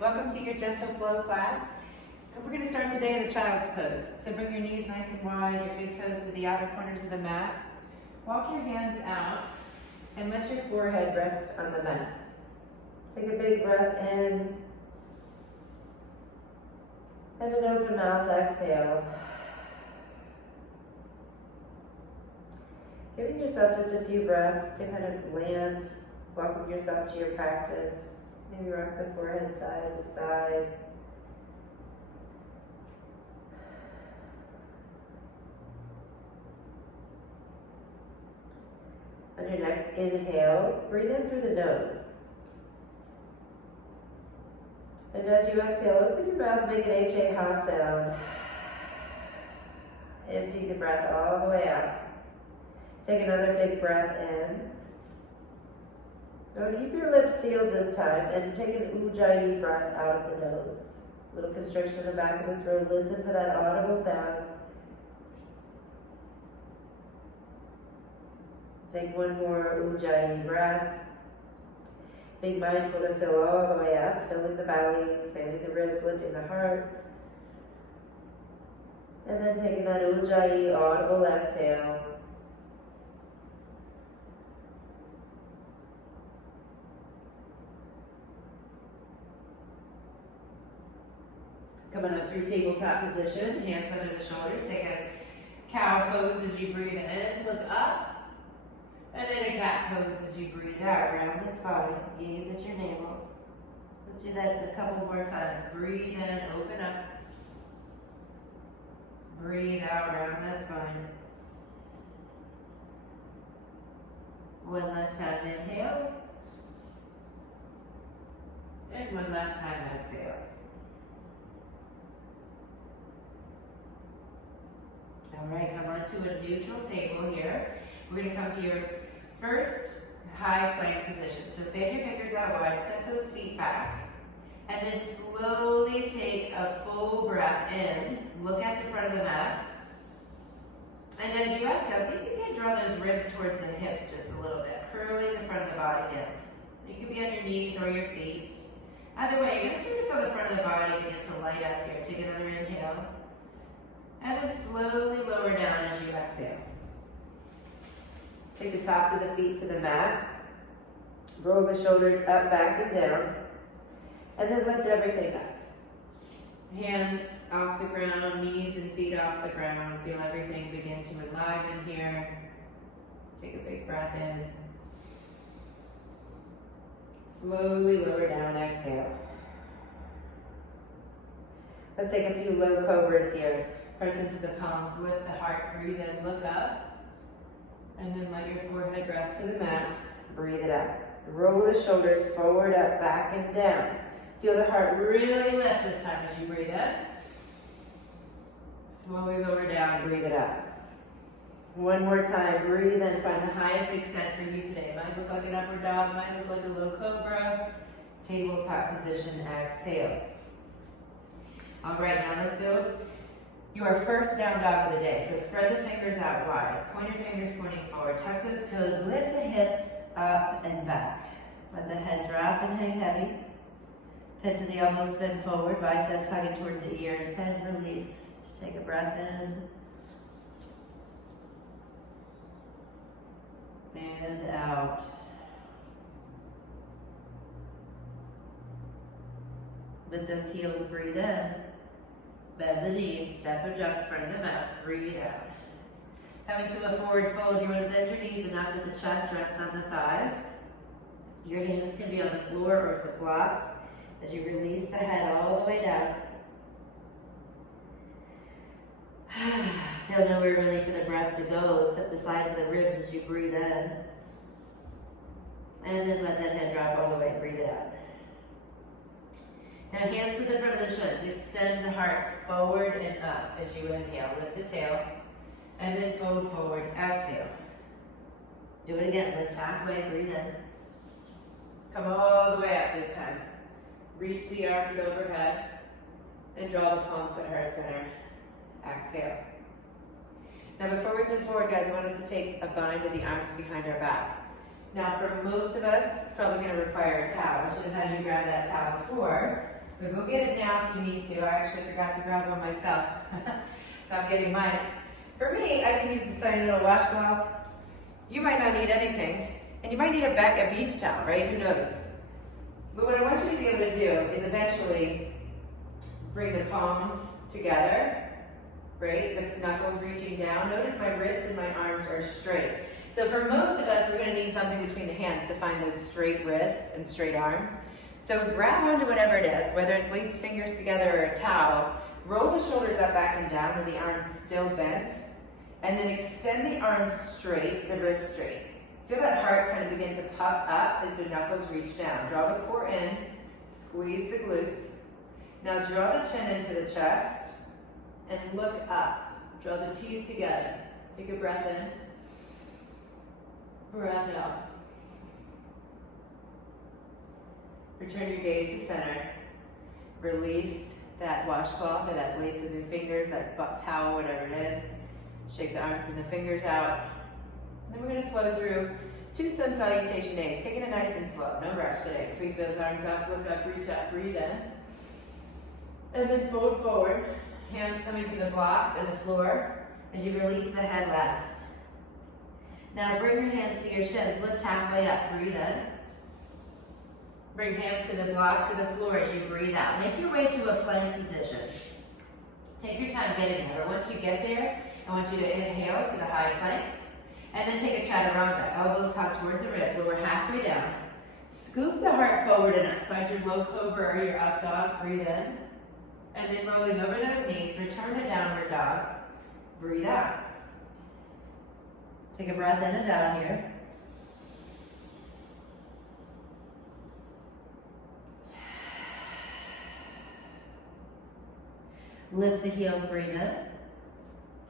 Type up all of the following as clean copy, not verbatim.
Welcome to your gentle flow class. So we're going to start today in the child's pose. So bring your knees nice and wide, your big toes to the outer corners of the mat. Walk your hands out and let your forehead rest on the mat. Take a big breath in and an open mouth exhale. Giving yourself just a few breaths to kind of land, welcome yourself to your practice. Maybe rock the forehead side to side. On your next inhale, breathe in through the nose. And as you exhale, open your mouth, make an H-A-Ha sound. Empty the breath all the way out. Take another big breath in. Now keep your lips sealed this time and take an Ujjayi breath out of the nose. Little constriction in the back of the throat. Listen for that audible sound. Take one more Ujjayi breath. Being mindful to fill all the way up, filling the belly, expanding the ribs, lifting the heart. And then taking that Ujjayi audible exhale. Coming up through tabletop position, hands under the shoulders. Take a cow pose as you breathe in, look up. And then a cat pose as you breathe out, round the spine, gaze at your navel. Let's do that a couple more times. Breathe in, open up. Breathe out, round that spine. One last time, inhale. And one last time, exhale. All right, come on to a neutral table here. We're going to come to your first high plank position. So fan your fingers out wide, step those feet back, and then slowly take a full breath in. Look at the front of the mat. And as you exhale, see if you can draw those ribs towards the hips just a little bit, curling the front of the body in. You can be on your knees or your feet. Either way, you're going to start to feel the front of the body begin to light up here. Take another inhale. And then slowly lower down as you exhale. Take the tops of the feet to the mat. Roll the shoulders up, back, and down. And then lift everything up. Hands off the ground, knees and feet off the ground. Feel everything begin to enliven here. Take a big breath in. Slowly lower down, exhale. Let's take a few low cobras here. Press into the palms, lift the heart, breathe in, look up. And then let your forehead rest to the mat. Breathe it out. Roll the shoulders forward, up, back, and down. Feel the heart really lift this time as you breathe in. Slowly lower down, breathe it out. One more time, breathe in, find the highest extent for you today. Might look like an upward dog, might look like a low cobra. Tabletop position, exhale. All right, now let's build your first down dog of the day. So spread the fingers out wide. Point your fingers pointing forward. Tuck those toes. Lift the hips up and back. Let the head drop and hang heavy. Pits of the elbows spin forward. Biceps hugging towards the ears. Head released. Take a breath in. And out. Lift those heels. Breathe in. Bend the knees, step or jump in front of the mat, breathe out. Coming to a forward fold, you want to bend your knees enough that the chest rests on the thighs. Your hands can be on the floor or some blocks as you release the head all the way down. Feel nowhere really for the breath to go except the sides of the ribs as you breathe in. And then let that head drop all the way, breathe it out. Now hands to the front of the shins. Extend the heart forward and up as you inhale. Lift the tail and then fold forward. Exhale. Do it again. Lift halfway. Breathe in. Come all the way up this time. Reach the arms overhead and draw the palms to heart center. Exhale. Now before we move forward, guys, I want us to take a bind of the arms behind our back. Now for most of us, it's probably going to require a towel. I should have had you grab that towel before. So go get it now if you need to. I actually forgot to grab one myself. So I'm getting mine. For me, I can use this tiny little washcloth. You might not need anything. And you might need a beach towel, right? Who knows? But what I want you to be able to do is eventually bring the palms together, right? The knuckles reaching down. Notice my wrists and my arms are straight. So for most of us, we're going to need something between the hands to find those straight wrists and straight arms. So grab onto whatever it is, whether it's laced fingers together or a towel. Roll the shoulders up, back, and down with the arms still bent. And then extend the arms straight, the wrists straight. Feel that heart kind of begin to puff up as the knuckles reach down. Draw the core in, squeeze the glutes. Now draw the chin into the chest and look up. Draw the teeth together. Take a breath in. Breath out. Return your gaze to center. Release that washcloth or that lace of the fingers, that towel, whatever it is. Shake the arms and the fingers out. And then we're going to flow through 2 sun salutation A's. Taking it nice and slow. No rush today. Sweep those arms up, look up, reach up, breathe in. And then fold forward. Hands coming to the blocks and the floor as you release the head last. Now bring your hands to your shins. Lift halfway up. Breathe in. Bring hands to the blocks, to the floor as you breathe out. Make your way to a plank position. Take your time getting there. Once you get there, I want you to inhale to the high plank. And then take a chaturanga. Elbows out towards the ribs. Lower halfway down. Scoop the heart forward and up. Find your low cobra or your up dog. Breathe in. And then rolling over those knees, return to downward dog. Breathe out. Take a breath in and down here. Lift the heels, breathe in.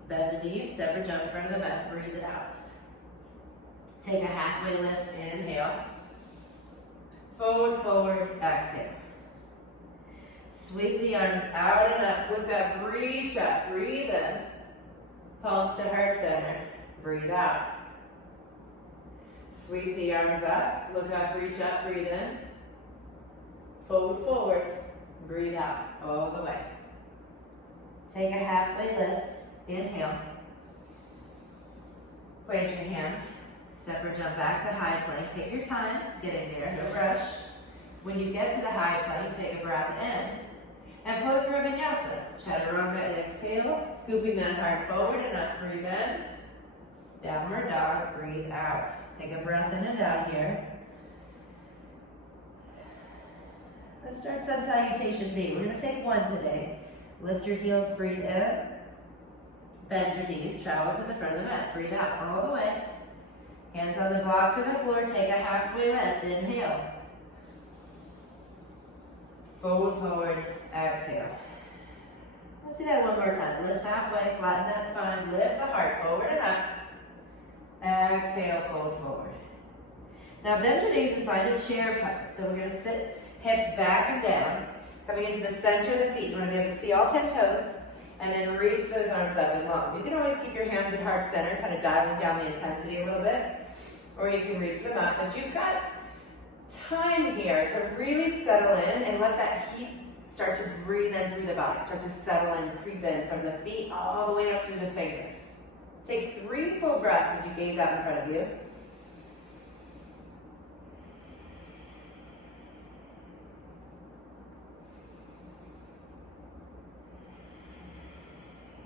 Bend the knees, step or jump in front of the mat, breathe it out. Take a halfway lift, inhale. Forward, forward, exhale. Sweep the arms out and up, look up, reach up, breathe in. Palms to heart center, breathe out. Sweep the arms up, look up, reach up, breathe in. Fold forward, breathe out, all the way. Take a halfway lift, inhale. Plant your hands, step or jump back to high plank. Take your time getting there, no rush. When you get to the high plank, take a breath in and flow through a vinyasa. Chaturanga, exhale, scooping that heart forward and up, breathe in. Downward dog, breathe out. Take a breath in and down here. Let's start sun salutation B. We're going to take one today. Lift your heels, breathe in. Bend your knees, travel to the front of the mat. Breathe out all the way. Hands on the blocks or the floor. Take a halfway lift. Inhale. Forward, forward, exhale. Let's do that one more time. Lift halfway, flatten that spine. Lift the heart forward and up. Exhale, fold forward. Now bend your knees and find a chair pose. So we're going to sit hips back and down. Coming into the center of the feet. You want to be able to see all 10 toes. And then reach those arms up and long. You can always keep your hands at heart center, kind of dialing down the intensity a little bit. Or you can reach them up. But you've got time here to really settle in and let that heat start to breathe in through the body. Start to settle in, creep in from the feet all the way up through the fingers. Take 3 full breaths as you gaze out in front of you.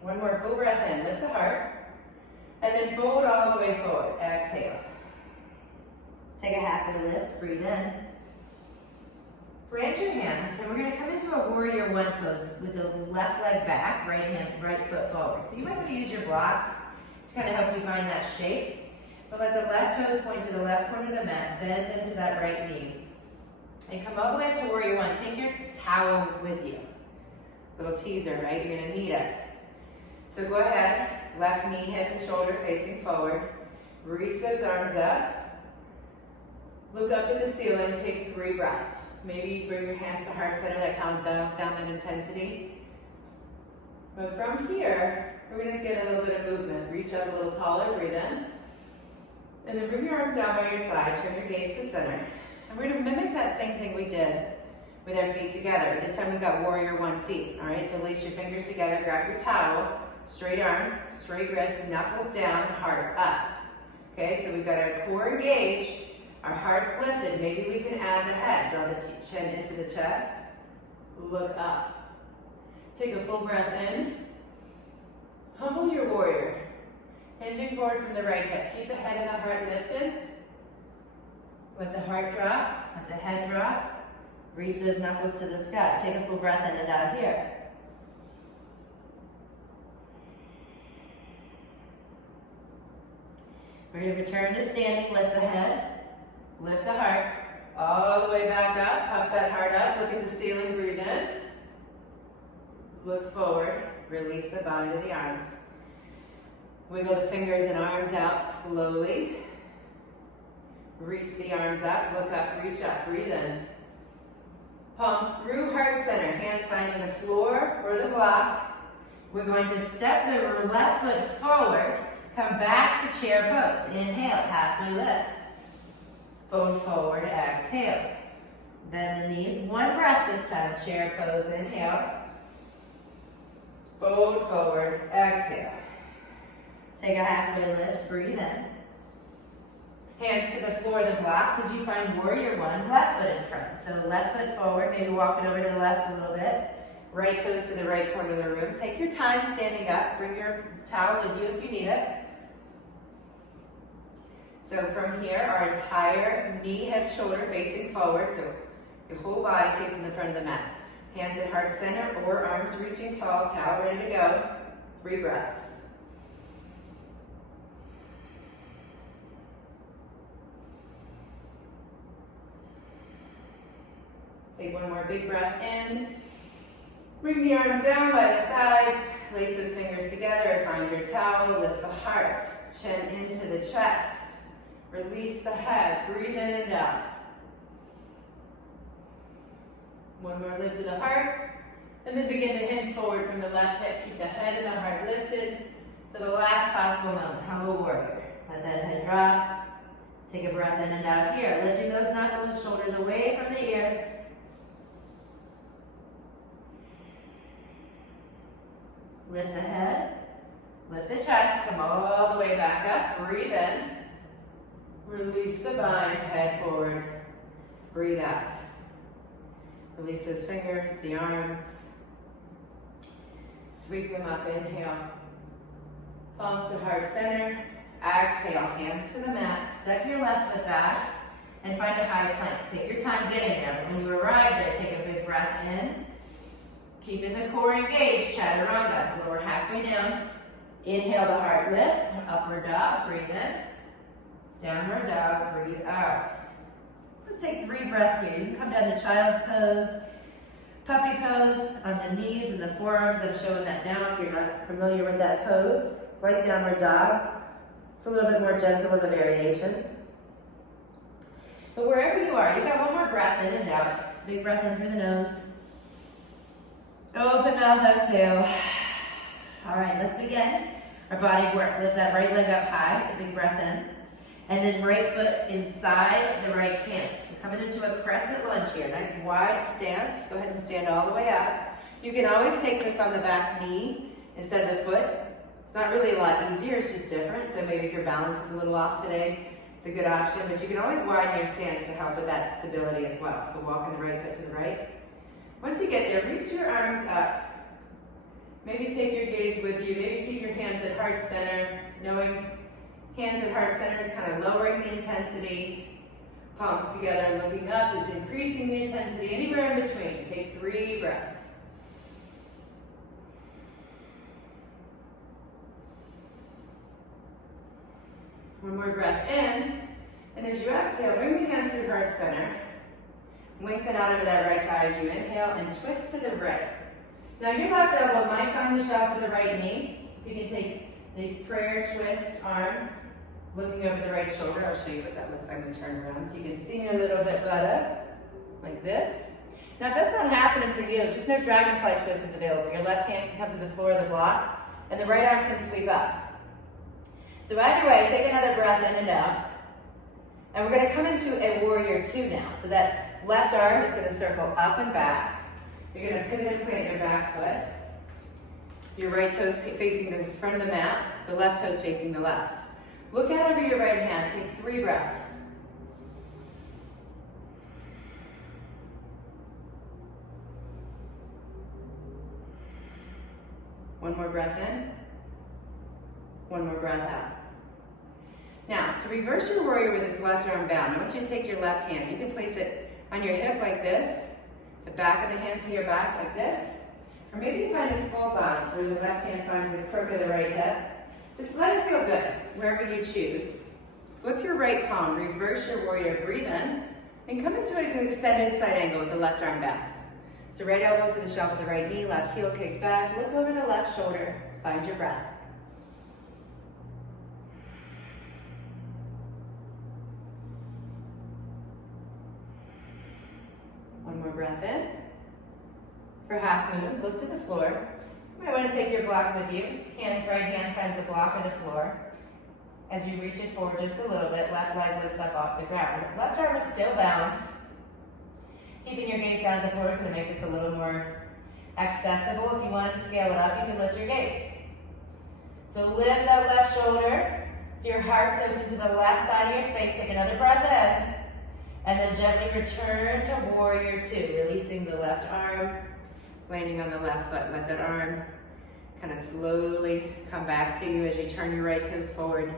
One more full breath in, lift the heart, and then fold all the way forward. Exhale. Take a halfway lift, breathe in. Plant your hands, and we're going to come into a warrior one pose with the left leg back, right foot forward. So you might want to use your blocks to kind of help you find that shape. But let the left toes point to the left corner of the mat, bend into that right knee. And come all the way up to warrior one. Take your towel with you. Little teaser, right? You're going to need it. So go ahead, left knee, hip, and shoulder facing forward. Reach those arms up. Look up at the ceiling, take 3 breaths. Maybe bring your hands to heart center, that kind of dials down that intensity. But from here, we're going to get a little bit of movement. Reach up a little taller, breathe in. And then bring your arms down by your side, turn your gaze to center. And we're going to mimic that same thing we did with our feet together. But this time we've got warrior one feet. All right, so lace your fingers together, grab your towel, straight arms, straight wrists, knuckles down, heart up. Okay, so we've got our core engaged, our heart's lifted. Maybe we can add the head. Draw the chin into the chest. Look up. Take a full breath in. Humble your warrior. Hinging forward from the right hip. Keep the head and the heart lifted. Let the heart drop. Let the head drop. Reach those knuckles to the sky. Take a full breath in and out here. We're going to return to standing. Lift the head. Lift the heart. All the way back up. Puff that heart up. Look at the ceiling. Breathe in. Look forward. Release the bind of the arms. Wiggle the fingers and arms out slowly. Reach the arms up. Look up. Reach up. Breathe in. Palms through heart center. Hands finding the floor or the block. We're going to step the left foot forward. Come back to chair pose. Inhale. Halfway lift. Fold forward. Exhale. Bend the knees. One breath this time. Chair pose. Inhale. Fold forward, exhale. Take a halfway lift, breathe in. Hands to the floor, the blocks as you find warrior one, left foot in front. So left foot forward, maybe walking over to the left a little bit. Right toes to the right corner of the room. Take your time standing up. Bring your towel with you if you need it. So from here, our entire knee, hip, shoulder facing forward. So your whole body facing the front of the mat. Hands at heart center or arms reaching tall, towel ready to go. 3 breaths. Take one more big breath in. Bring the arms down by the sides. Lace those fingers together. Find your towel. Lift the heart. Chin into the chest. Release the head. Breathe in and out. One more lift to the heart, and then begin to hinge forward from the left hip. Keep the head and the heart lifted to the last possible moment. Humble warrior. Let that head drop. Take a breath in and out here. Lifting those knuckles, shoulders away from the ears. Lift the head. Lift the chest. Come all the way back up. Breathe in. Release the bind. Head forward. Breathe out. Release those fingers, the arms. Sweep them up, inhale. Palms to heart center. Exhale, hands to the mat. Step your left foot back and find a high plank. Take your time getting there. When you arrive there, take a big breath in. Keeping the core engaged, chaturanga. Lower halfway down. Inhale, the heart lifts. Upward dog, breathe in. Downward dog, breathe out. Let's take 3 breaths here. You can come down to child's pose, puppy pose on the knees and the forearms. I'm showing that now if you're not familiar with that pose. Like downward dog. It's a little bit more gentle of a variation. But wherever you are, you've got one more breath in and out. Big breath in through the nose. Open mouth, exhale. All right, let's begin our body work. Lift that right leg up high, a big breath in. And then right foot inside the right hand. We're coming into a crescent lunge here. Nice wide stance. Go ahead and stand all the way up. You can always take this on the back knee instead of the foot. It's not really a lot easier, it's just different. So maybe if your balance is a little off today, it's a good option. But you can always widen your stance to help with that stability as well. So walking the right foot to the right. Once you get there, reach your arms up. Maybe take your gaze with you. Maybe keep your hands at heart center, knowing hands at heart center is kind of lowering the intensity. Palms together and looking up is increasing the intensity. Anywhere in between. Take 3 breaths. One more breath in. And as you exhale, bring the hands to your heart center. Lengthen out over that right thigh as you inhale and twist to the right. Now your left elbow might find the shelf of the right knee. So you can take these prayer twist arms, looking over the right shoulder. I'll show you what that looks like when we turn around so you can see a little bit better, like this. Now if that's not happening for you, just know dragonfly twist is available. Your left hand can come to the floor of the block, and the right arm can sweep up. So either way, take another breath in and out. And we're going to come into a warrior 2 now. So that Left arm is gonna circle up and back. You're gonna pivot and plant your back foot. Your right toes facing the front of the mat, the left toes facing the left. Look out over your right hand, take 3 breaths. One more breath in, one more breath out. Now, to reverse your warrior with its left arm bound, I want you to take your left hand. You can place it on your hip like this, the back of the hand to your back like this, or maybe you find a full bind where the left hand finds the crook of the right hip. Just let it feel good, wherever you choose. Flip your right palm, reverse your warrior, breathe in, and come into an extended side angle with the left arm bent. So right elbow to the shelf of the right knee, left heel kicked back, look over the left shoulder, find your breath. One more breath in. For half moon, look to the floor. You might want to take your block with you. Right hand finds the block or the floor. As you reach it forward just a little bit, left leg lifts up off the ground. Left arm is still bound. Keeping your gaze down to the floor is going to make this a little more accessible. If you wanted to scale it up, you can lift your gaze. So lift that left shoulder so your heart's open to the left side of your space. Take another breath in. And then gently return to warrior 2, releasing the left arm, landing on the left foot. Let that arm kind of slowly come back to you as you turn your right toes forward.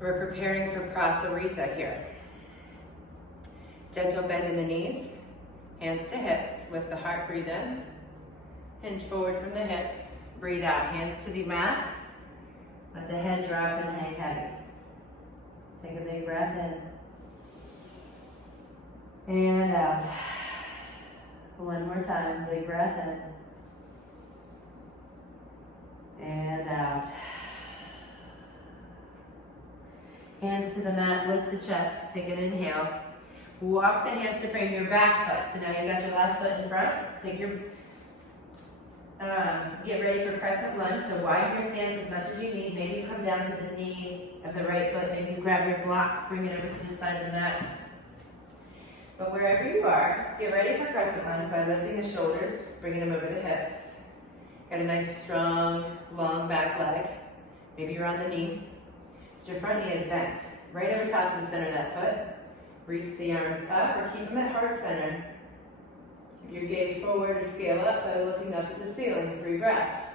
We're preparing for Prasarita here. Gentle bend in the knees, hands to hips, lift the heart, breathe in. Hinge forward from the hips, breathe out, hands to the mat. Let the head drop and hang heavy. Take a big breath in. And out. One more time, big breath in. And out. Hands to the mat, lift the chest, take an inhale. Walk the hands to frame your back foot. So now you've got your left foot in front. Take your, get ready for crescent lunge. So widen your stance as much as you need. Maybe you come down to the knee of the right foot. Maybe you grab your block, bring it over to the side of the mat. But wherever you are, get ready for crescent lunge by lifting the shoulders, bringing them over the hips. Got a nice, strong, long back leg. Maybe you're on the knee. But your front knee is bent. Right over top of the center of that foot. Reach the arms up or keep them at heart center. Keep your gaze forward or scale up by looking up at the ceiling. 3 breaths.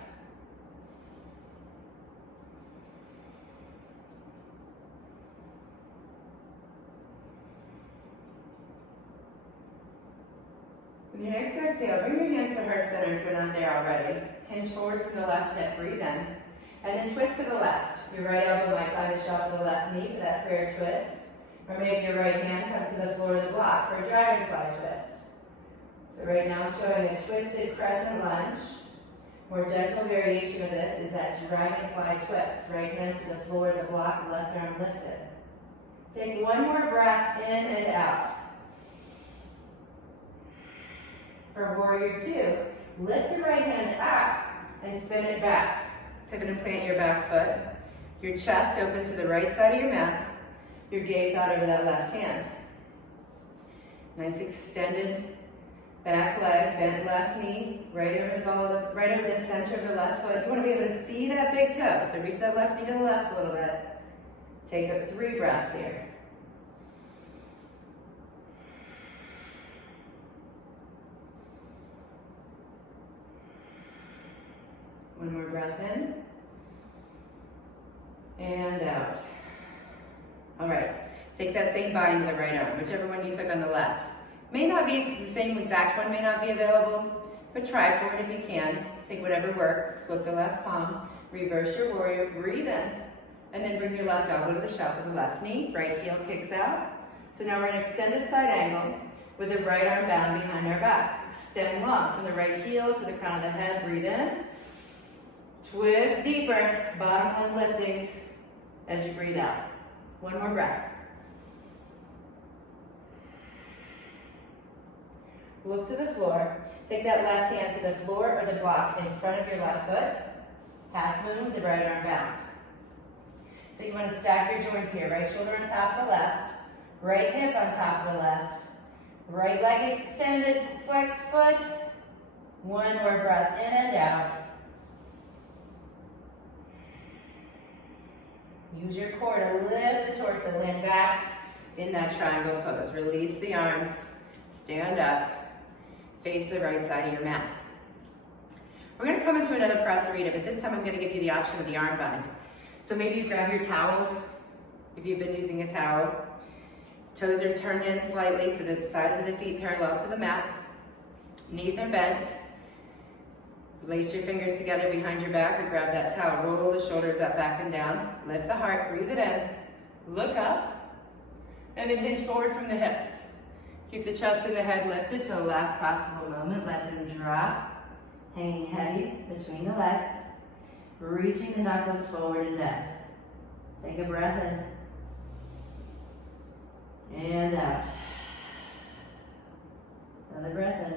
With your next exhale, bring your hands to heart center if you're not there already. Hinge forward from the left hip, breathe in. And then twist to the left. Your right elbow might find the shelf of the left knee for that prayer twist. Or maybe your right hand comes to the floor of the block for a dragonfly twist. So right now I'm showing a twisted crescent lunge. More gentle variation of this is that dragonfly twist. Right hand to the floor of the block, left arm lifted. Take one more breath in and out. For warrior 2, lift your right hand up and spin it back. Pivot and plant your back foot. Your chest open to the right side of your mat. Your gaze out over that left hand. Nice extended back leg, bent left knee, right over the center of the left foot. You want to be able to see that big toe, so reach that left knee to the left a little bit. Take up 3 breaths here. One more breath in. And out. All right, take that same bind to the right arm, whichever one you took on the left. May not be the same exact one, may not be available, but try for it if you can. Take whatever works, flip the left palm, reverse your warrior, breathe in, and then bring your left elbow to the shelf of the left knee, right heel kicks out. So now we're in extended side angle with the right arm bound behind our back. Extend long from the right heel to the crown of the head, breathe in. Twist deeper, bottom line lifting as you breathe out. One more breath. Look to the floor. Take that left hand to the floor or the block in front of your left foot. Half moon with the right arm bound. So you want to stack your joints here. Right shoulder on top of the left. Right hip on top of the left. Right leg extended, flexed foot. One more breath in and out. Use your core to lift the torso, land back in that triangle pose. Release the arms, stand up, face the right side of your mat. We're gonna come into another prasarita, but this time I'm gonna give you the option of the arm bind. So maybe you grab your towel, if you've been using a towel. Toes are turned in slightly so the sides of the feet parallel to the mat. Knees are bent. Lace your fingers together behind your back or grab that towel. Roll the shoulders up, back and down. Lift the heart, breathe it in. Look up, and then hinge forward from the hips. Keep the chest and the head lifted till the last possible moment. Let them drop. Hanging heavy between the legs, reaching the knuckles forward and down. Take a breath in, and out. Another breath in,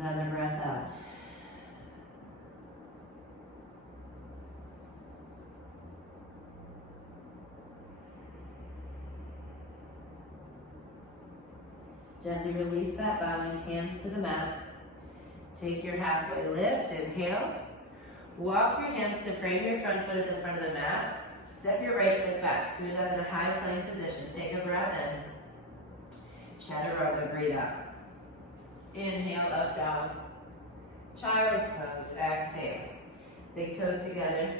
another breath out. Gently release that, bowing hands to the mat. Take your halfway lift, inhale. Walk your hands to frame your front foot at the front of the mat. Step your right foot back, so you end up in a high plank position. Take a breath in. Chaturanga, breathe out. Inhale, up, down. Child's pose, exhale. Big toes together,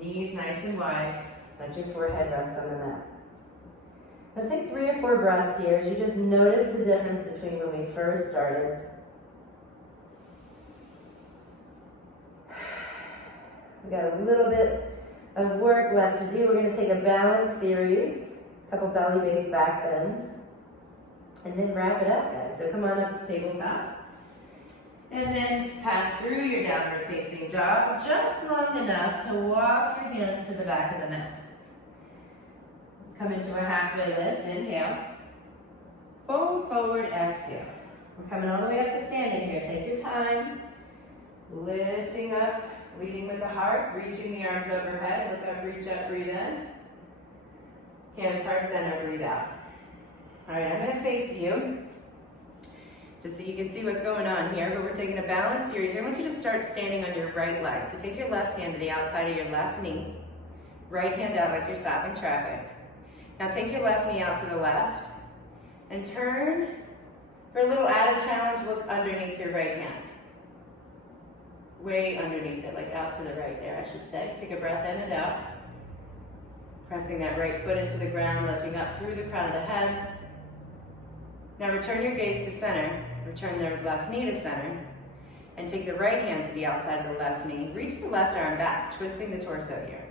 knees nice and wide. Let your forehead rest on the mat. Now take 3 or 4 breaths here as you just notice the difference between when we first started. We've got a little bit of work left to do. We're going to take a balance series, a couple belly-based back bends, and then wrap it up, guys. So come on up to tabletop. And then pass through your downward facing dog just long enough to walk your hands to the back of the mat. Come into a halfway lift, inhale. Fold forward, exhale. We're coming all the way up to standing here. Take your time. Lifting up, leading with the heart, reaching the arms overhead. Look up, reach up, breathe in. Hands, heart, center, breathe out. All right, I'm gonna face you, just so you can see what's going on here, but we're taking a balance series. I want you to start standing on your right leg. So take your left hand to the outside of your left knee. Right hand out like you're stopping traffic. Now take your left knee out to the left and turn. For a little added challenge, look underneath your right hand. Way underneath it, like out to the right there, I should say. Take a breath in and out. Pressing that right foot into the ground, lifting up through the crown of the head. Now return your gaze to center. Return the left knee to center. And take the right hand to the outside of the left knee. Reach the left arm back, twisting the torso here.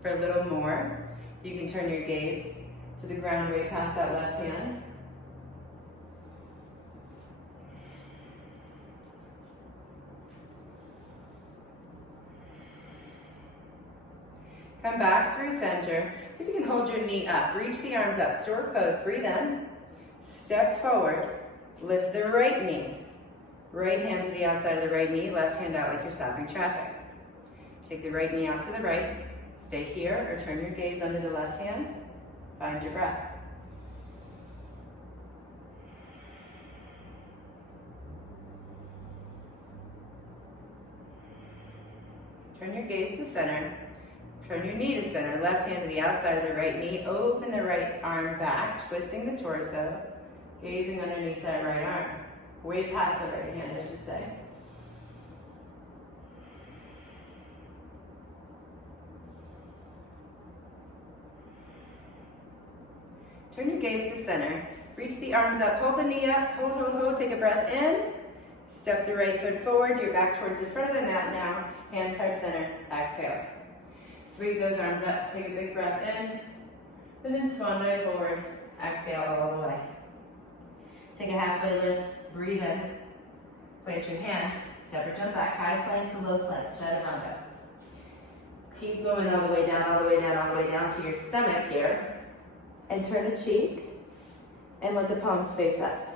For a little more, you can turn your gaze to the ground way past that left hand. Come back through center. See if you can hold your knee up. Reach the arms up, stork pose, breathe in. Step forward, lift the right knee. Right hand to the outside of the right knee, left hand out like you're stopping traffic. Take the right knee out to the right. Stay here or turn your gaze under the left hand. Find your breath. Turn your gaze to center. Turn your knee to center. Left hand to the outside of the right knee. Open the right arm back, twisting the torso. Gazing underneath that right arm. Way past the right hand, I should say. Turn your gaze to center. Reach the arms up, hold the knee up, hold. Take a breath in. Step the right foot forward. You're back towards the front of the mat now. Hands, heart, center. Exhale. Sweep those arms up. Take a big breath in. And then swan dive forward. Exhale all the way. Take a halfway lift. Breathe in. Plant your hands. Step or jump back. High plank to low plank. Chaturanga. Keep going all the way down, all the way down, all the way down to your stomach here. And turn a cheek, and let the palms face up.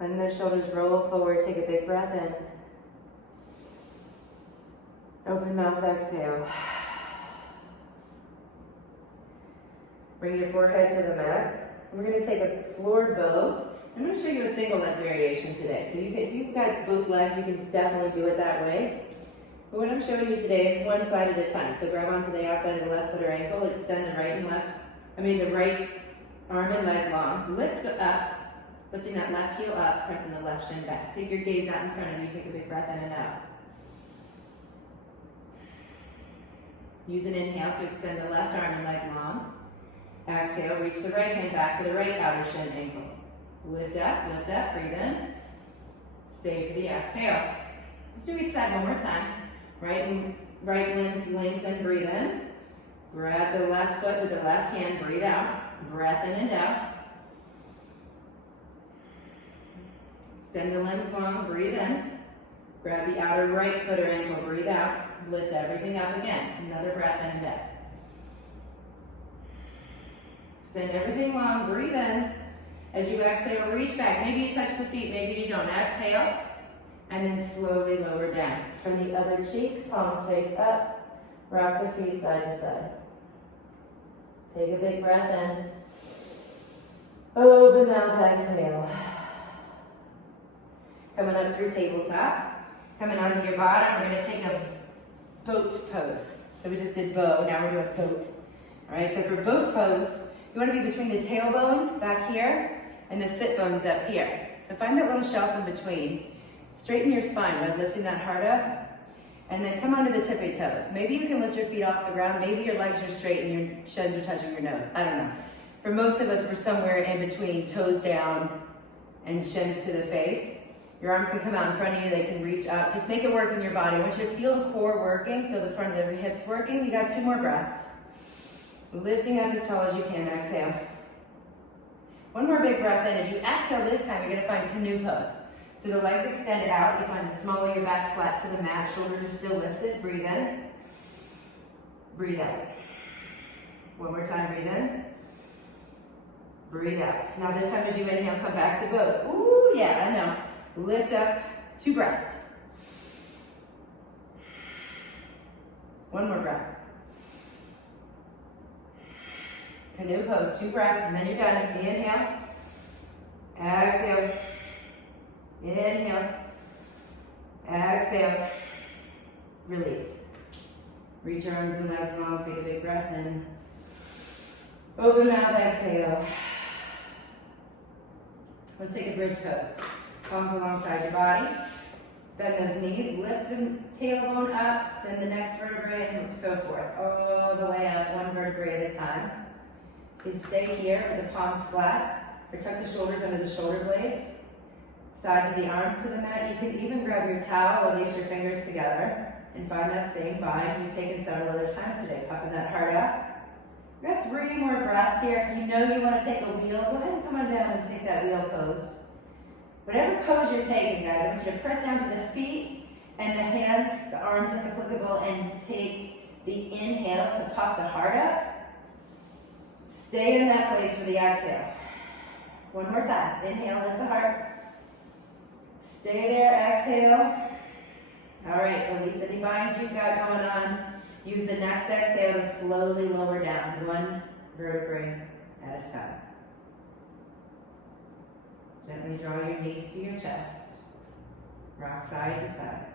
Letting the shoulders roll forward, take a big breath in. Open mouth, exhale. Bring your forehead to the mat. We're going to take a floor bow. I'm going to show you a single leg variation today. So if you've got both legs, you can definitely do it that way. But what I'm showing you today is one side at a time. So grab onto the outside of the left foot or ankle, extend the right arm and leg long. Lift up, lifting that left heel up, pressing the left shin back. Take your gaze out in front of you, take a big breath in and out. Use an inhale to extend the left arm and leg long. Exhale, reach the right hand back for the right outer shin ankle. Lift up, breathe in. Stay for the exhale. Let's do each side one more time. Right limbs lengthen, breathe in. Grab the left foot with the left hand, breathe out. Breath in and out. Extend the limbs long, breathe in. Grab the outer right foot or ankle, breathe out. Lift everything up again. Another breath in and out. Extend everything long, breathe in. As you exhale, reach back. Maybe you touch the feet, maybe you don't. Exhale, and then slowly lower down. Turn the other cheek, palms face up. Rock the feet side to side. Take a big breath in. Open mouth, exhale. Coming up through tabletop. Coming onto your bottom, we're going to take a boat pose. So we just did bow, now we're doing boat. All right, so for boat pose, you want to be between the tailbone back here and the sit bones up here. So find that little shelf in between. Straighten your spine by lifting that heart up. And then come onto the tippy toes. Maybe you can lift your feet off the ground. Maybe your legs are straight and your shins are touching your nose. I don't know. For most of us, we're somewhere in between toes down and shins to the face. Your arms can come out in front of you. They can reach up. Just make it work in your body. Once you feel the core working, feel the front of the hips working, you got 2 more breaths. Lifting up as tall as you can. Exhale. One more big breath in. As you exhale this time, you're going to find canoe pose. So the legs extended out. You find the small of your back flat to the mat. Shoulders are still lifted. Breathe in. Breathe out. One more time. Breathe in. Breathe out. Now this time as you inhale, come back to boat. Ooh, yeah, I know. Lift up. 2 breaths. One more breath. Canoe pose, 2 breaths, and then you're done. Inhale. Exhale. Inhale. Exhale. Release. Reach your arms and legs long. Take a big breath in. Open mouth, exhale. Let's take a bridge pose. Palms alongside your body. Bend those knees. Lift the tailbone up, then the next vertebrae, and so forth. All the way up, 1 vertebrae at a time. You stay here with the palms flat, or tuck the shoulders under the shoulder blades. Sides of the arms to the mat. You can even grab your towel or lace your fingers together and find that same bind you've taken several other times today. Puffing that heart up. We have 3 more breaths here. If you know you want to take a wheel, go ahead and come on down and take that wheel pose. Whatever pose you're taking, guys, I want you to press down to the feet and the hands, the arms if applicable, and take the inhale to puff the heart up. Stay in that place for the exhale. One more time. Inhale, lift the heart. Stay there, exhale. All right, release any binds you've got going on. Use the next exhale to slowly lower down, 1 vertebrae at a time. Gently draw your knees to your chest. Rock side to side.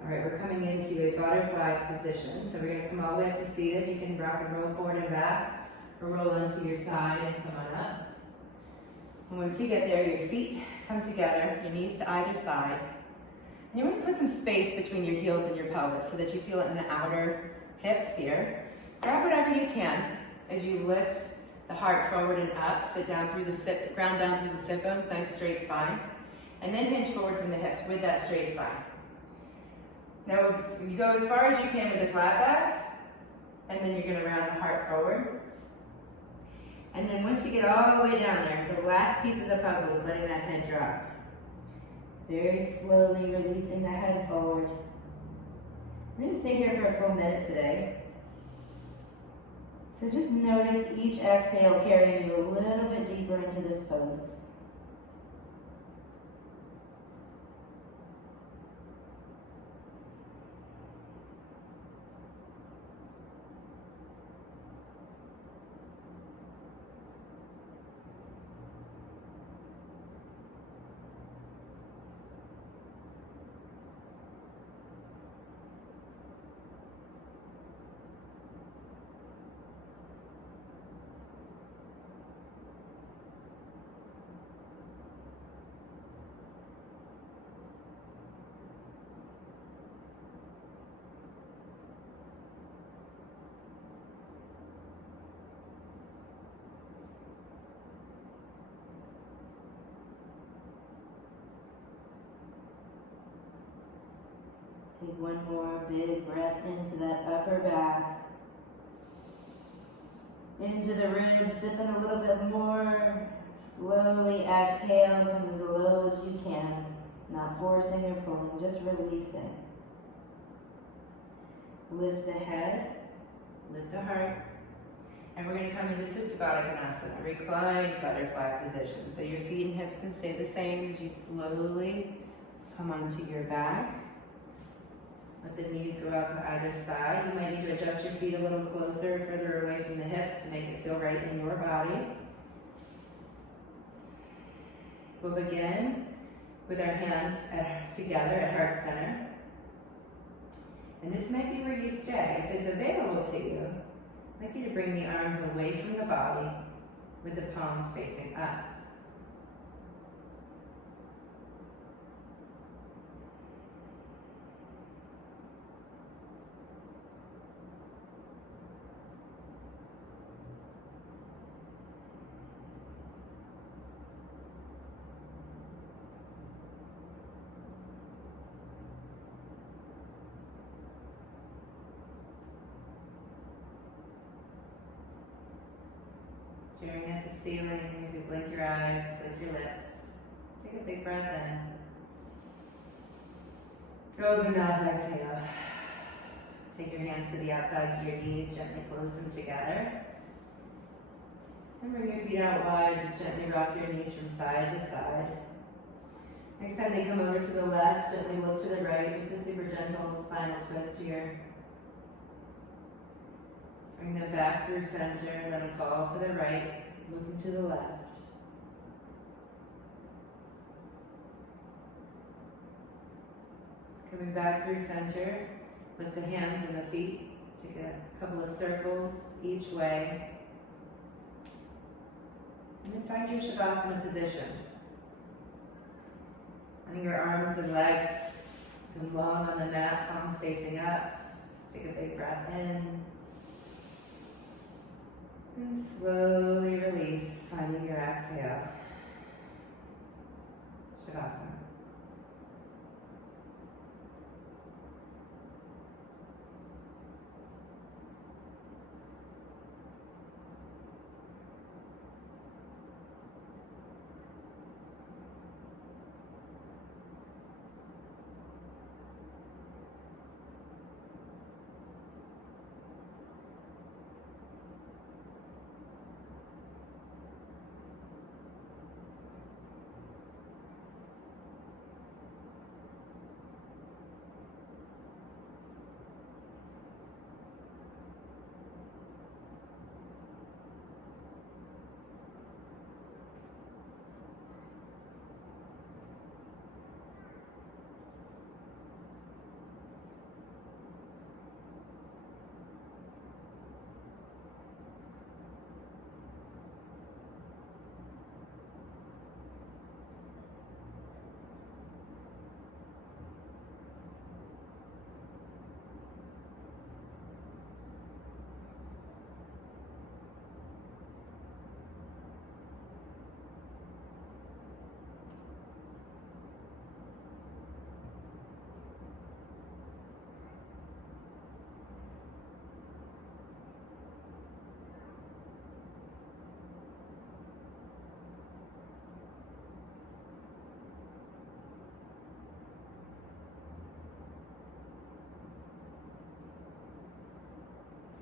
All right, we're coming into a butterfly position. So we're going to come all the way up to seated. You can rock and roll forward and back, or roll onto your side and come on up. And once you get there, your feet come together, your knees to either side. And you want to put some space between your heels and your pelvis so that you feel it in the outer hips here. Grab whatever you can as you lift the heart forward and up. Sit down through the sit, ground down through the sit bones, nice straight spine. And then hinge forward from the hips with that straight spine. Now you go as far as you can with the flat back, and then you're going to round the heart forward. And then once you get all the way down there, the last piece of the puzzle is letting that head drop. Very slowly releasing the head forward. We're going to stay here for a full minute today. So just notice each exhale carrying you a little bit deeper into this pose. One more big breath into that upper back. Into the ribs, sipping a little bit more. Slowly exhale, come as low as you can. Not forcing or pulling, just releasing. Lift the head, lift the heart. And we're going to come into Supta Baddha Konasana, reclined butterfly position. So your feet and hips can stay the same as you slowly come onto your back. Let the knees go out to either side. You might need to adjust your feet a little closer, further away from the hips to make it feel right in your body. We'll begin with our hands together at heart center. And this might be where you stay. If it's available to you, I'd like you to bring the arms away from the body with the palms facing up. Staring at the ceiling, maybe blink your eyes, lick your lips. Take a big breath in. Open mouth, exhale. Take your hands to the outsides of your knees, gently close them together. And bring your feet out wide, just gently rock your knees from side to side. Next time they come over to the left, gently look to the right, just a super gentle spinal twist here. Bring them back through center, let them fall to the right, looking to the left. Coming back through center, lift the hands and the feet, take a couple of circles each way. And then find your Shavasana position. Letting your arms and legs come long on the mat, palms facing up. Take a big breath in. And slowly release, finding your exhale. Shavasana.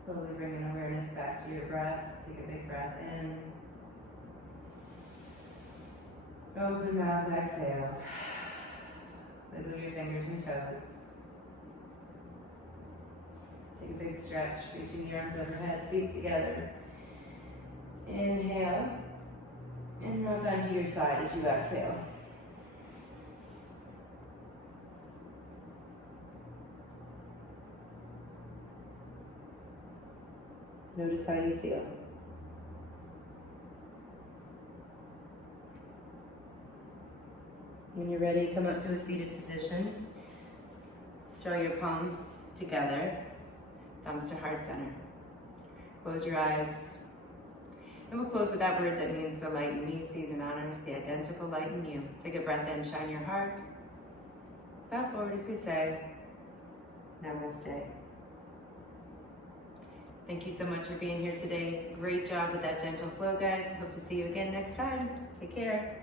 Slowly bringing awareness back to your breath. Take a big breath in. Open mouth, exhale. Wiggle your fingers and toes. Take a big stretch, reaching the arms overhead, feet together. Inhale, and rock onto your side as you exhale. Notice how you feel. When you're ready, come up to a seated position. Draw your palms together, thumbs to heart center. Close your eyes. And we'll close with that word that means the light in me sees and honors the identical light in you. Take a breath in, shine your heart. Bow forward as we say, Namaste. Thank you so much for being here today. Great job with that gentle flow, guys. Hope to see you again next time. Take care.